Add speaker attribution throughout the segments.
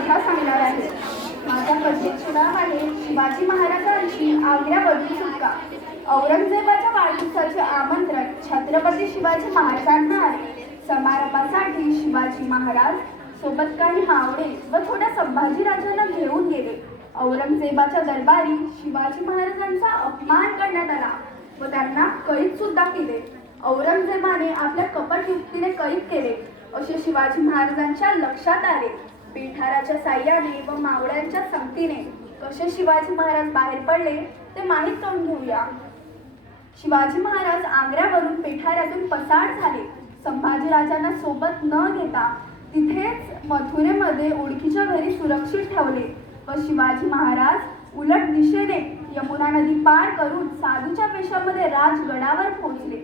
Speaker 1: कथा सांगणार आहे. माझ्या कथेत सुद्धा आहे शिवाजी महाराजांची आग्र्यावरील सुटका. औरंगजेबाच्या वाढदिवसाचे आमंत्रण छत्रपती शिवाजी महाराजांना आले समारंभासाठी शिवाजी महाराज सोबत काही मावळे व थोड्या संभाजीराजांना घेऊन गेले. औरंगजेबाच्या दरबारी शिवाजी महाराजांचा अपमान करण्यात आला व त्यांना कैद सुद्धा केले. औरंगजेबाने आपल्या कपट युक्तीने कैद केले. असे शिवाजी महाराजांच्या लक्षात आले. पिठाराच्या साह्याने व मावळ्यांच्या संगतीने कसे शिवाजी महाराज बाहेर पडले ते माहीत करून घेऊया. शिवाजी महाराज आग्र्यावरून पिठाऱ्यातून पसार झाले. संभाजीराजांना सोबत न घेता तिथेच मथुरेमध्ये ओळखीच्या घरी सुरक्षित ठेवले व शिवाजी महाराज उलट दिशेने यमुना नदी पार करून साधूच्या पेशामध्ये राजगडावर पोहोचले.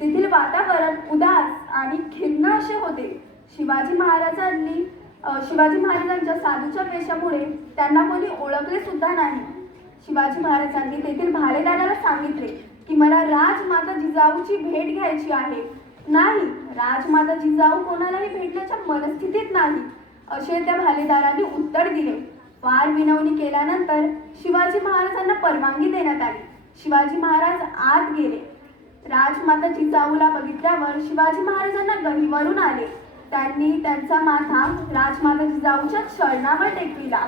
Speaker 1: तेथील वातावरण उदास आणि खिन्न असे होते. शिवाजी महाराजांनी शिवाजी महाराजांच्या साधूच्या वेशामुळे त्यांना कोणी ओळखले सुद्धा नाही. शिवाजी महाराजांनी तेथील भाडेदाराला सांगितले की मला राजमाता जिजाऊची भेट घ्यायची आहे. नाही राजमाता जिजाऊ कोणालाही भेटण्याच्या मनस्थितीत नाही असे त्या भालेदारांनी उत्तर दिले. वार विनवणी केल्यानंतर शिवाजी महाराजांना परवानगी देण्यात आली. शिवाजी महाराज आत गेले. राजमाता जिजाऊला बघितल्यावर शिवाजी महाराजांना गहिवरून आले. त्यांनी त्यांचा माथा राजमाता जिजाऊच्या चरणावर टेकविला.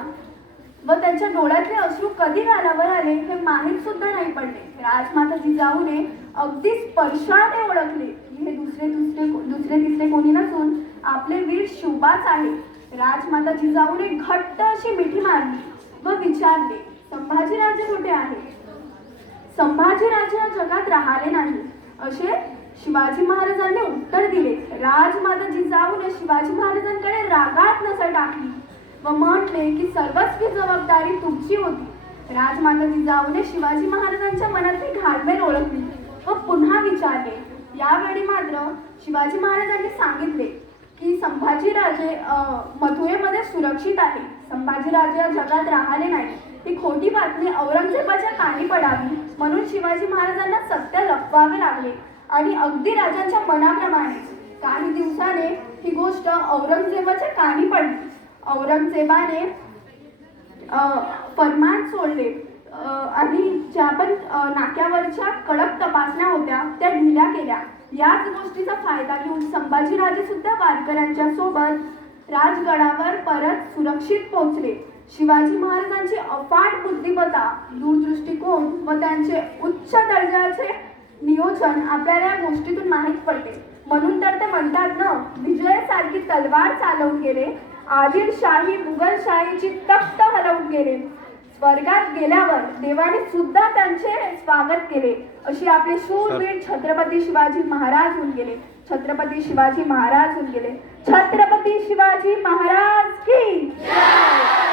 Speaker 1: व त्यांच्या डोळ्यातले अश्रू कधी गालावर आले हे माहीत सुद्धा नाही पडले. राजमाता जिजाऊने अगदी स्पर्शाने ओळखले की हे दुसरे दुसरे दुसरे तिसरे कोणी नसून आपले वीर शिवबाच आहे. राजमाता जिजाऊने घट्ट अशी मिठी मारली व विचारले संभाजीराजे कुठे आहे संभाजीराजे या जगात राहिले नाही असे शिवाजी महाराजांनी उत्तर दिले. राजमाता जिजाऊने शिवाजी महाराजांकडे रागात नजर टाकली व म्हटले की सर्वस्वी जबाबदारी तुमची होती. राजमाता जिजाऊने शिवाजी महाराजांच्या मनातली घालमेल ओळखली व पुन्हा विचारले. यावेळी मात्र शिवाजी महाराजांनी सांगितले की संभाजीराजे मथुरेमध्ये सुरक्षित आहे. संभाजीराजे या जगात राहिले नाही. ही खोटी बातमी औरंगजेबाच्या कानी पडावी म्हणून शिवाजी महाराजांना सत्य लपवावे लागले. आणि अगदी राजांच्या मनाप्रमाणे. काही दिवसाने ही गोष्ट औरंगजेबाच्या कानी पडली. औरंगजेबाने फरमान सोडले. आणि ज्या पण नाक्यावरच्या कडक तपासण्या होत्या त्या ढिल्या केल्या. याच गोष्टीचा फायदा घेऊन संभाजीराजे सुद्धा वारकऱ्यांच्या सोबत राजगडावर परत सुरक्षित पोहोचले. शिवाजी महाराजांची अफाट बुद्धिमत्ता दूरदृष्टिकोन व त्यांचे उच्च दर्जाचे नियोजन आपल्याला या गोष्टीतून माहीत पडते. म्हणून तर ते म्हणतात ना विजयासारखी तलवार चालवून गेले आदिलशाही मुघलशाहीची तख्त हलवून गेले. स्वर्गात गेल्यावर देवाने सुद्धा त्यांचे स्वागत केले. अशी आपले शूरवीर छत्रपती शिवाजी महाराज होऊन गेले. छत्रपती शिवाजी महाराज होऊन गेले. छत्रपती शिवाजी महाराज की